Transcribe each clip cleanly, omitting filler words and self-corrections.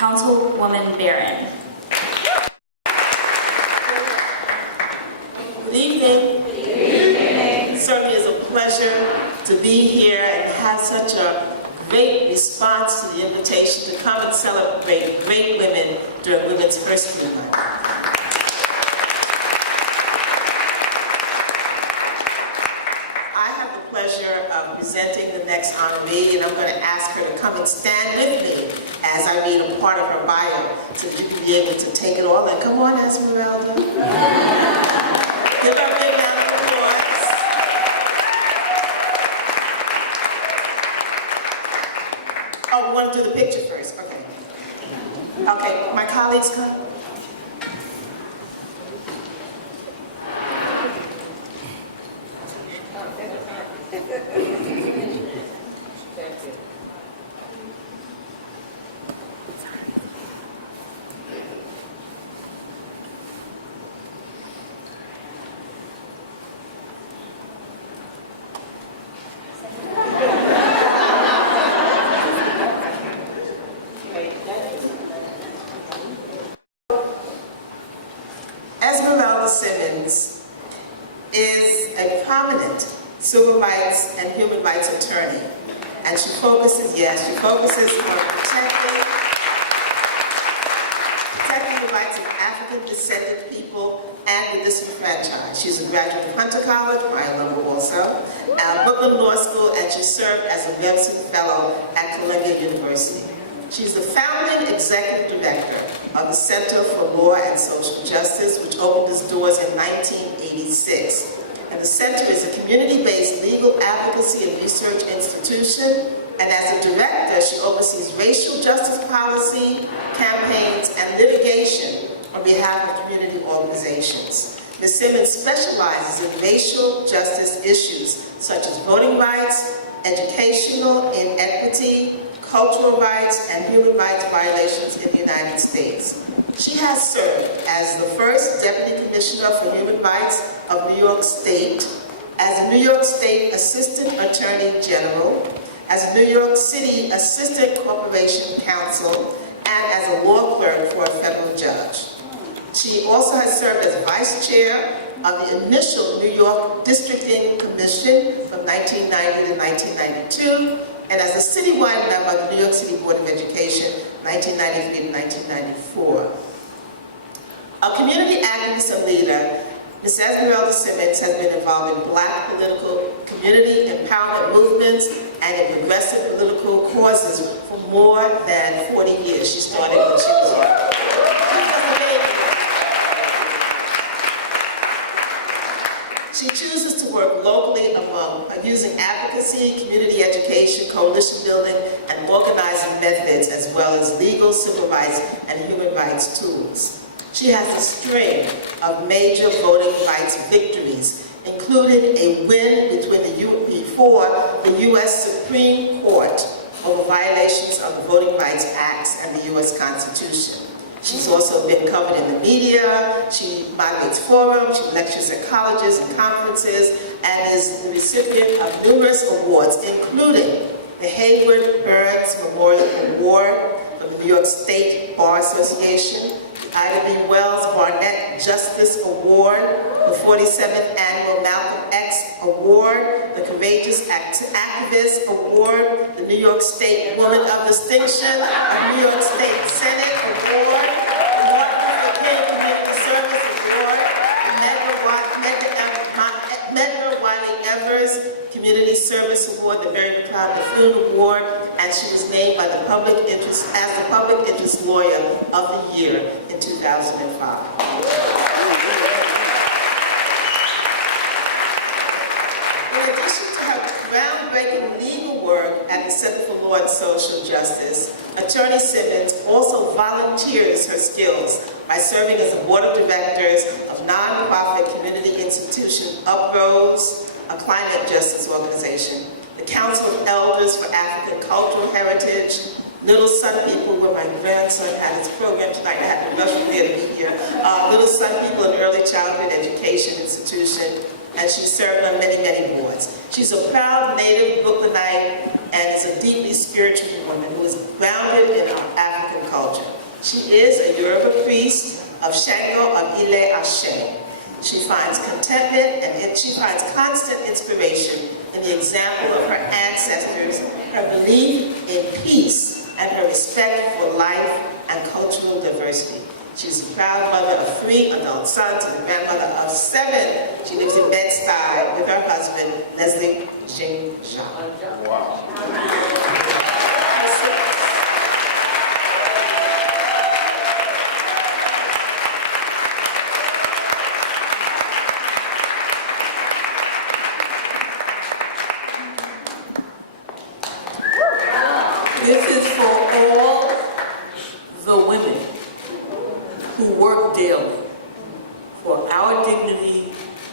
Councilwoman Barron. Good evening. Good evening. It certainly is a pleasure to be here and have such a great response to the invitation to come and celebrate great women during Women's History Month. I have the pleasure of presenting the next honoree, and I'm going to ask her to come and stand with me as I read a part of her bio so you can be able to take it all in. Come on, Esmeralda. Give her a big round of applause. Oh, we want to do the picture first. Okay. Okay, my colleagues come. is a prominent civil rights and human rights attorney. And she focuses on protecting the rights of African-descended people and the disenfranchised. She's a graduate of Hunter College, my alumna also, Brooklyn Law School, and she served as a Webster Fellow at Columbia University. She's the founding executive director of the Center for Law and Social Justice, which opened its doors in 1986. And the center is a community-based legal advocacy and research institution. And as a director, she oversees racial justice policy, campaigns, and litigation on behalf of community organizations. Ms. Simmons specializes in racial justice issues such as voting rights, educational inequity, cultural rights, and human rights violations in the United States. She has served as the first Deputy Commissioner for Human Rights of New York State, as a New York State Assistant Attorney General, as a New York City Assistant Corporation Counsel, and as a law clerk for a federal judge. She also has served as Vice Chair of the initial New York Districting Commission from 1990 to 1992, and as a citywide member of the New York City Board of Education, 1993 to 1994. A community activist and leader, Ms. Esmeralda Simmons has been involved in Black political community empowerment movements and in progressive political causes for more than 40 years. She started when she was a baby. She chooses to work locally using advocacy, community education, coalition building, and organizing methods, as well as legal, civil rights, and human rights tools. She has a string of major voting rights victories, including a win before the U.S. Supreme Court over violations of the Voting Rights Acts and the U.S. Constitution. She's also been covered in the media, she moderates forums, she lectures at colleges and conferences, and is the recipient of numerous awards, including the Hayward Burns Memorial Award from the New York State Bar Association, the Ida B. Wells Barnett Justice Award, the 47th Annual Malcolm X Award, the Courageous Activist Award, the New York State Woman of Distinction, the New York State Senate Award, the Martin Luther King Community Service Award, the Medgar Wiley Evers Community Service Award, the Mary McLeod Bethune Award, and she was named by the public interest as the Public Interest Lawyer of the Year in 2005. In addition to her groundbreaking legal work at the Center for Law and Social Justice, Attorney Simmons also volunteers her skills by serving as the board of directors of nonprofit community institution Uprose, a climate justice organization, the Council of Elders for African Cultural Heritage, Little Sun People, where my grandson had his program tonight. I had to rush from there to be here. Little Sun People, an early childhood education institution, and she served on many, many boards. She's a proud native Brooklynite and is a deeply spiritual woman who is grounded in our African culture. She is a Yoruba priest of Shango of Ile Ashe. She finds contentment and she finds constant inspiration in the example of her ancestors, her belief in peace, and her respect for life and cultural diversity. She's a proud mother of 3 adult sons and a grandmother of 7. She lives in Bed-Stuy with her husband, Leslie Jing Shah. Wow. This is for all the women who work daily for our dignity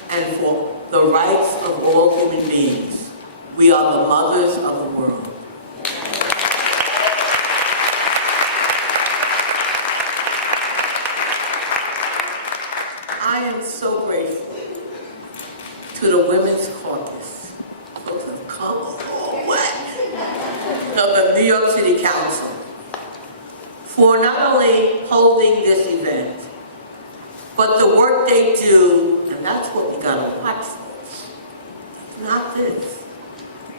and for the rights of all human beings. We are the mothers of the world. I am so grateful to the Women's Caucus. Folks have come a long way. Of the New York City Council for not only holding this event, but the work they do and that's what we gotta watch for. It's not this.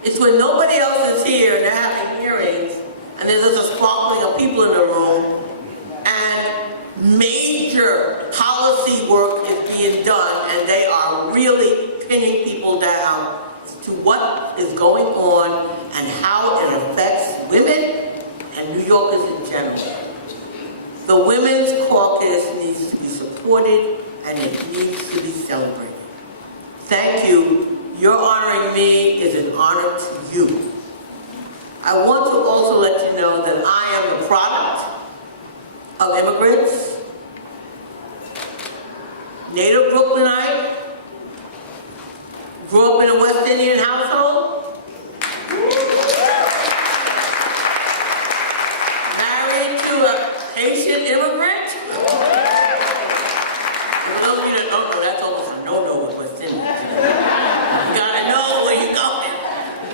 It's when nobody else is here and they're having hearings and there's just a sparkling of people in the room and major policy work is being done and they are really pinning people down to what is going on and how it affects women and New Yorkers in general. The Women's Caucus needs to be supported and it needs to be celebrated. Thank you. Your honoring me is an honor to you. I want to also let you know that I am the product of immigrants, native Brooklynite, grew up in a West Indian household, married to a Haitian immigrant. For those of you that don't know, that's almost a no-no with West Indians. You gotta know where you're going.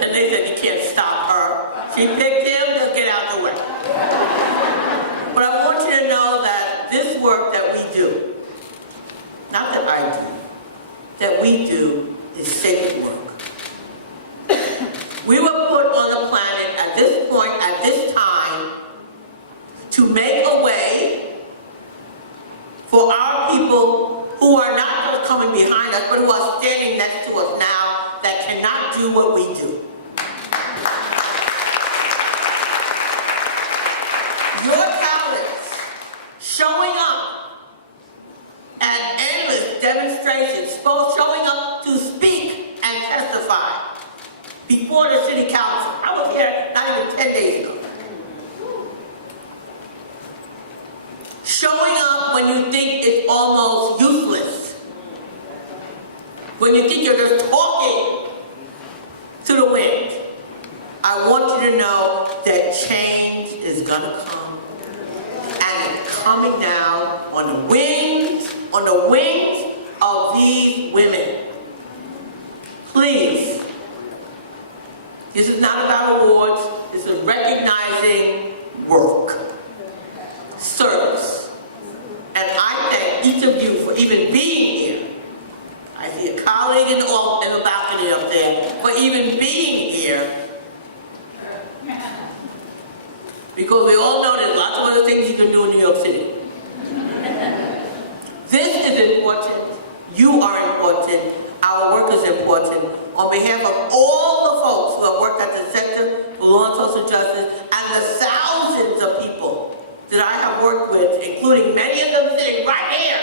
And they said you can't stop her. She picked him, just get out the way. But I want you to know that this work that we do, not that I do, that we do is sacred work. We were put on the planet at this point, at this time, to make a way for our people who are not just coming behind us, but who are standing next to us now that cannot do what we do. Your talents, showing up at endless demonstrations, showing up to speak and testify before the city council. I was here not even 10 days ago. Showing up when you think it's almost useless. When you think you're just talking to the wind. I want you to know that change is gonna come. And it's coming now on the wings of these women. Please. This is not about awards. This is recognizing work, service. And I thank each of you for even being here. I see a colleague in the balcony up there, for even being here. Because we all know there's lots of other things you can do in New York City. This is important. You are important. Our work is important. On behalf of all the folks who have worked at the Center for Law and Social Justice and the thousands of people that I have worked with, including many of them sitting right here.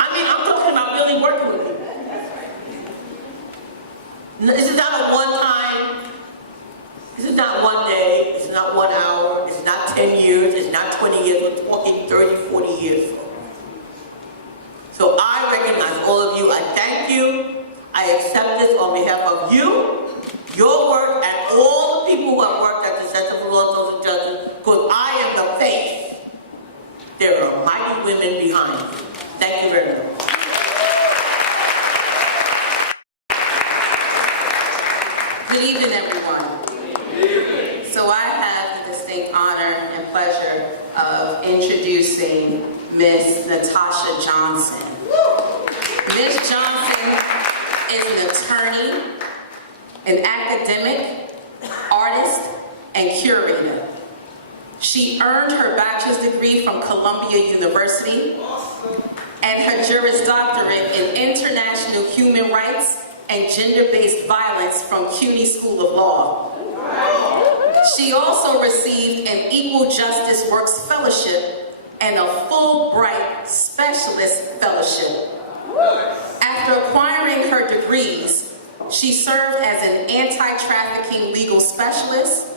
I mean, I'm talking about really working with you. This is not a one-time, this is not one day, it's not 1 hour, it's not 10 years, it's not 20 years, we're talking 30, 40 years. So I recognize all of you, I thank you, I accept this on behalf of you, your work, and all the people who have worked at the Center for Law and Social Justice, because I am the face. There are mighty women behind you. Thank you very much. Good evening, everyone. So I have the distinct honor and pleasure of introducing Ms. Natasha Johnson. Ms. Johnson is an attorney, an academic, artist, and curator. She earned her bachelor's degree from Columbia University and her Juris Doctorate in International Human Rights and Gender-Based Violence from CUNY School of Law. She also received an Equal Justice Works Fellowship and a Fulbright Specialist Fellowship. After acquiring her degrees, she served as an anti-trafficking legal specialist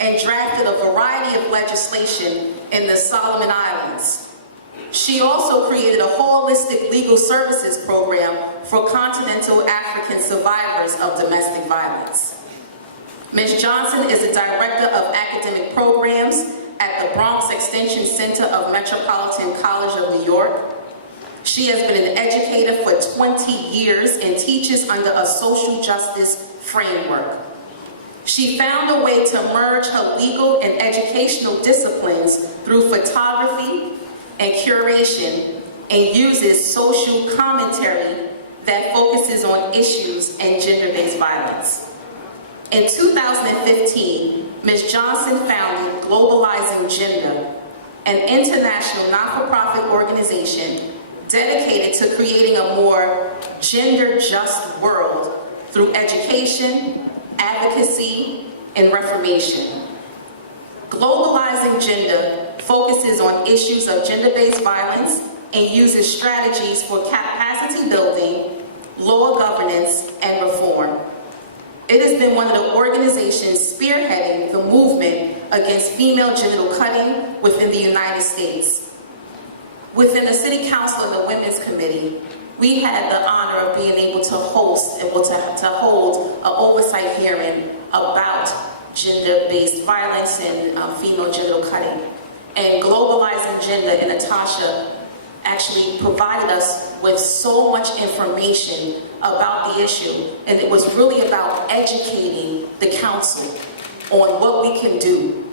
and drafted a variety of legislation in the Solomon Islands. She also created a holistic legal services program for continental African survivors of domestic violence. Ms. Johnson is a director of academic programs at the Bronx Extension Center of Metropolitan College of New York. She has been an educator for 20 years and teaches under a social justice framework. She found a way to merge her legal and educational disciplines through photography, and curation, and uses social commentary that focuses on issues and gender-based violence. In 2015, Ms. Johnson founded Globalizing Gender, an international not-for-profit organization dedicated to creating a more gender-just world through education, advocacy, and reformation. Globalizing Gender focuses on issues of gender-based violence and uses strategies for capacity building, law governance, and reform. It has been one of the organizations spearheading the movement against female genital cutting within the United States. Within the City Council and the Women's Committee, we had the honor of being able to host and to hold an oversight hearing about gender-based violence and female genital cutting. And Globalizing Gender and Natasha actually provided us with so much information about the issue, and it was really about educating the council on what we can do,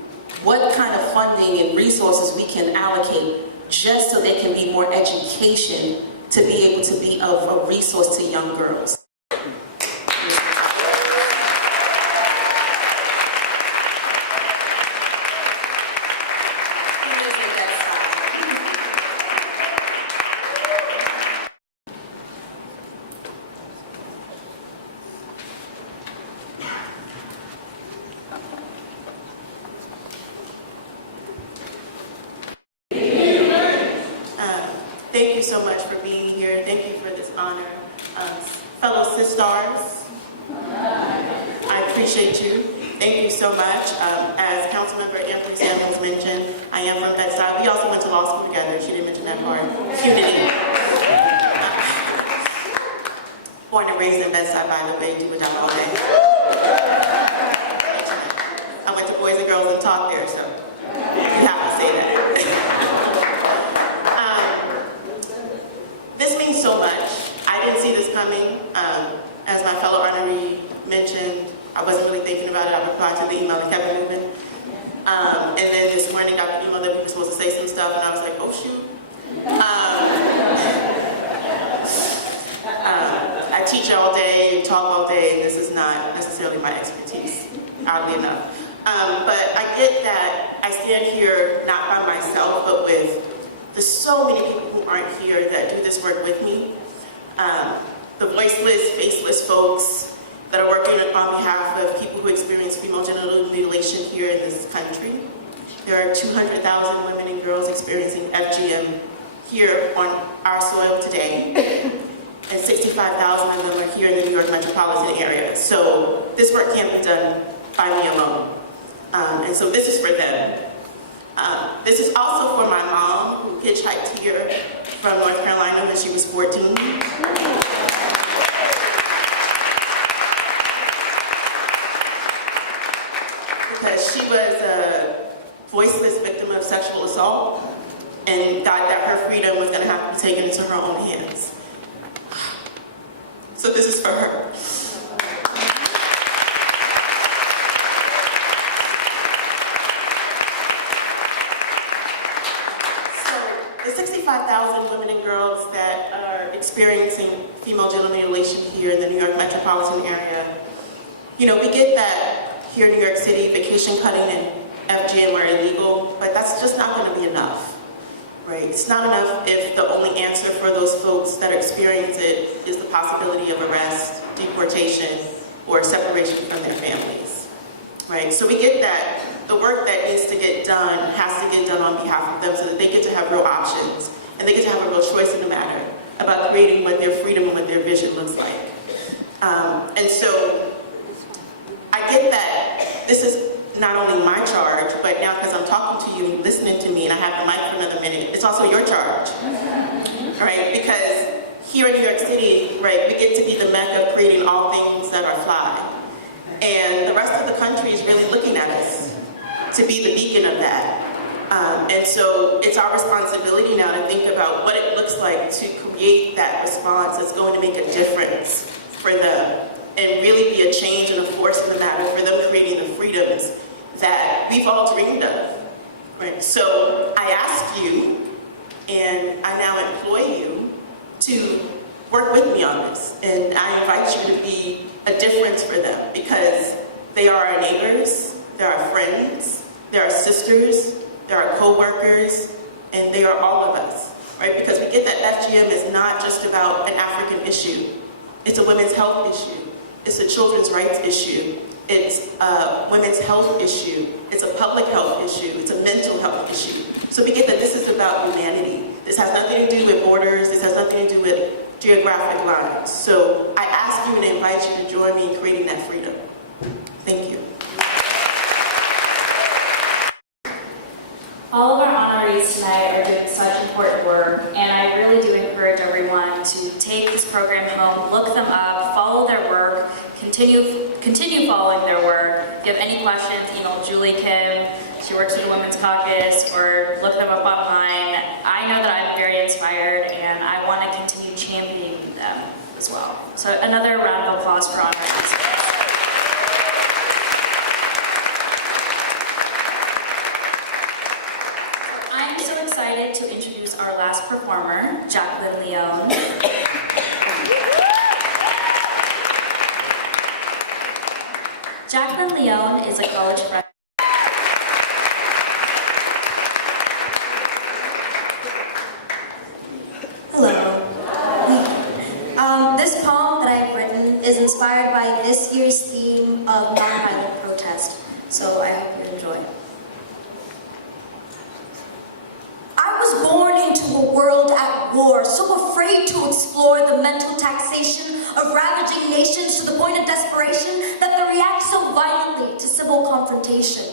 what kind of funding and resources we can allocate, just so there can be more education to be able to be of a resource to young girls. Thank you so much for being here. Thank you for this honor. Fellow sisters, I appreciate you. Thank you so much. As Councilmember Anthony Samuels mentioned, I am from Bed-Stuy. We also went to law school together. She didn't mention that part. CUNY. Born and raised in Bed-Stuy, by the way, do a job all day. I went to Boys and Girls and taught there, so you have to say that. This means so much. I didn't see this coming. As my fellow honoree mentioned, I wasn't really thinking about it. I replied to the email and kept it moving. And then this morning got the email that we were supposed to say some stuff, and I was like, oh shoot. I teach all day and talk all day, and this is not necessarily my expertise, oddly enough. But I get that I stand here not by myself, but with there's so many people who aren't here that do this work with me. The voiceless, faceless folks that are working on behalf of people who experience female genital mutilation here in this country. There are 200,000 women and girls experiencing FGM here on our soil today, and 65,000 of them are here in the New York metropolitan area. So this work can't be done by me alone. And so this is for them. This is also for my mom, who hitchhiked here from North Carolina when she was 14. Because she was a voiceless victim of sexual assault and thought that her freedom was going to have to be taken into her own hands. So this is for her. The 65,000 women and girls that are experiencing female genital mutilation here in the New York metropolitan area, you know, we get that here in New York City, vacation cutting and FGM are illegal, but that's just not going to be enough, right? It's not enough if the only answer for those folks that experience it is the possibility of arrest, deportation, or separation from their families, right? So we get that the work that needs to get done has to get done on behalf of them so that they get to have real options and they get to have a real choice in the matter about creating what their freedom and what their vision looks like. And so I get that this is not only my charge, but now because I'm talking to you and listening to me and I have the mic for another minute, it's also your charge, right? Because here in New York City, right, we get to be the mecca of creating all things that are fly. And the rest of the country is really looking at us to be the beacon of that. And so it's our responsibility now to think about what it looks like to create that response that's going to make a difference for them and really be a change and a force in the matter for them creating the freedoms that we've all dreamed of. Right? So I ask you and I now employ you to work with me on this. And I invite you to be a difference for them, because they are our neighbors, they're our friends, they're our sisters, they're our co-workers, and they are all of us, right? Because we get that FGM is not just about an African issue. It's a women's health issue. It's a children's rights issue. It's a women's health issue. It's a public health issue. It's a mental health issue. So we get that this is about humanity. This has nothing to do with borders. This has nothing to do with geographic lines. So I ask you and invite you to join me in creating that freedom. Thank you. All of our honorees tonight are doing such important work, and I really do encourage everyone to take this program home, look them up, follow their work, continue following their work. If you have any questions, email Julie Kim. She works with the Women's Caucus, or look them up online. I know that I'm very inspired, and I want to continue championing them as well. So another round of applause for honorees. I'm so excited to introduce our last performer, Jacqueline Leone. Jacqueline Leone is a college freshman. Hello. This poem that I've written is inspired by this year's theme of nonviolent protest, so I hope you enjoy. I was born into a world at war, so afraid to explore the mental taxation of ravaging nations to the point of desperation that they react so violently to civil confrontation.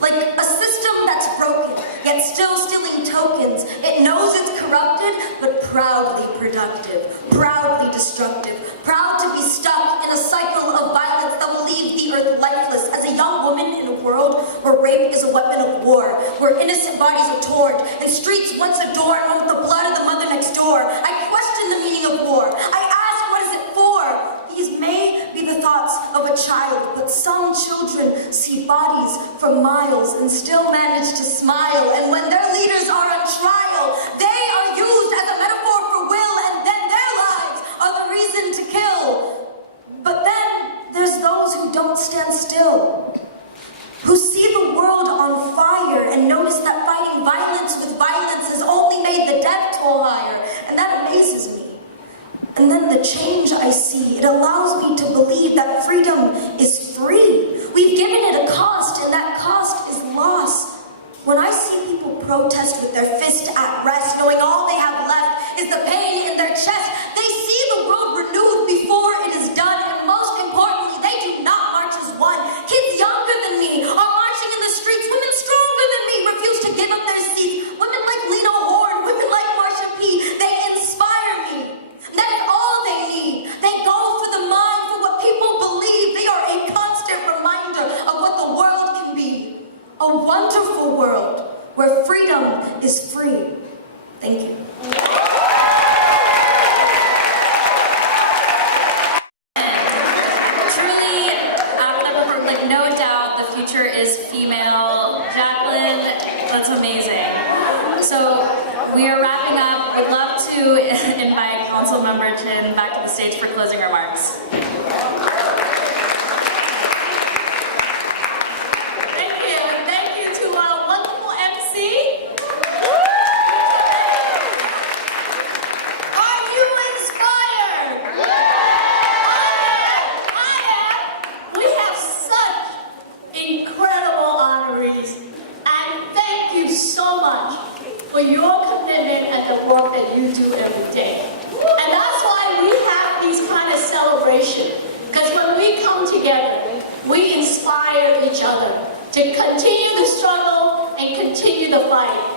Like a system that's broken, yet still stealing tokens. It knows it's corrupted, but proudly productive, proudly destructive, proud to be stuck in a cycle of violence that will leave the earth lifeless. As a young woman in a world where rape is a weapon of war, where innocent bodies are torn, and streets once adorned with the blood of the mother next door, I question the meaning of war. I ask, what is it for? These may be the thoughts of a child, but some children see bodies for miles and still manage to smile. And when their leaders are on trial, they are used as a metaphor for will, and then their lives are the reason to kill. But then there's those who don't stand still, who see the world on fire and notice that fighting violence with violence has only made the death toll higher, and that amazes me. And then the change I see, it allows me to believe that freedom is free. We've given it a cost, and that cost is loss. When I see people protest with their fist at rest, knowing all they have left is the pain in their chest, they see the world renewed before it is done, and most importantly, they do not march as one. Kids younger than me are marching in the streets. Women stronger than me refuse to give up their seats. Women like Lena Horne, women like Marsha P., they inspire me. That is all they need. They go for the mind, for what people believe. They are a constant reminder of what the world can be. A wonderful world where freedom is free. Thank you. Truly, like no doubt, the future is female. Jacqueline, that's amazing. So we are wrapping up. We'd love to invite Councilmember Chin back to the stage for closing remarks. Thank you, and thank you to our wonderful MC. Are you inspired? I am. We have such incredible honorees, and thank you so much for your commitment and the work that you do every day. And that's why we have these kind of celebrations, because when we come together, we inspire each other to continue the struggle and continue the fight.